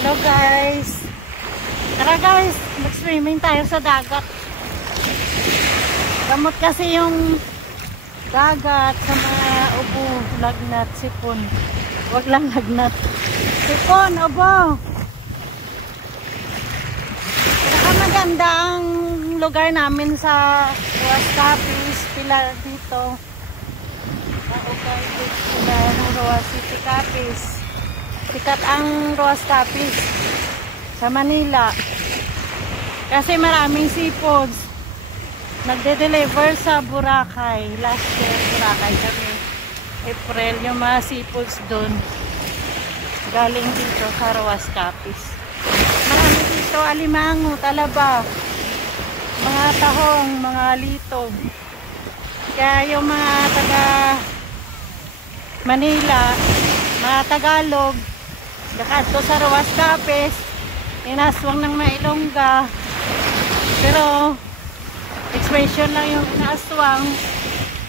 Hello guys. Tara guys, mag-swimming tayo sa dagat. Gamot kasi yung dagat sa mga ubo, lagnat, sipon. Wag lang lagnat. Sipon, ubo. Maganda ang lugar namin sa Roas Capiz, Pilar dito. Okay, sila ng Roas City Capiz. Sikat ang Roas Capiz sa Manila. Kasi maraming seafoods. Nagde-deliver sa Boracay. Last year, Boracay kami. April, yung mga seafoods doon. Galing dito sa Roas Capiz. Marami dito, alimango, talaba, mga tahong, mga litog. Kaya yung mga taga Manila, mga Tagalog, dakato sa Roas Capiz, inaswang ng Mailongga. Pero expression lang yung inaswang.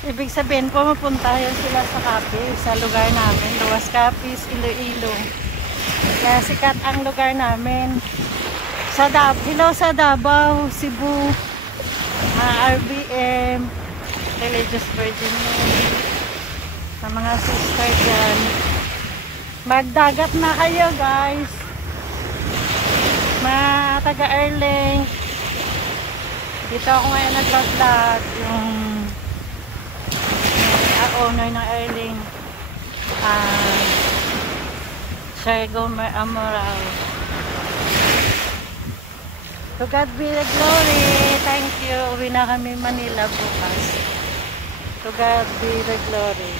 Ibig sabihin, pumupunta yun sila sa Capiz, sa lugar namin, Roas Capiz, Iloilo. Kaya sikat ang lugar namin. Hello sa Davao, Cebu, RBM, Religious Virgin, sa mga sister dyan. Magdagat na kayo guys. Mga taga-Erling. Dito ako ngayon nag-vlog yung owner ng Erling. Sir Gomer Amoral. To God be the glory. Thank you. Uwi na kami Manila bukas. To God be the glory.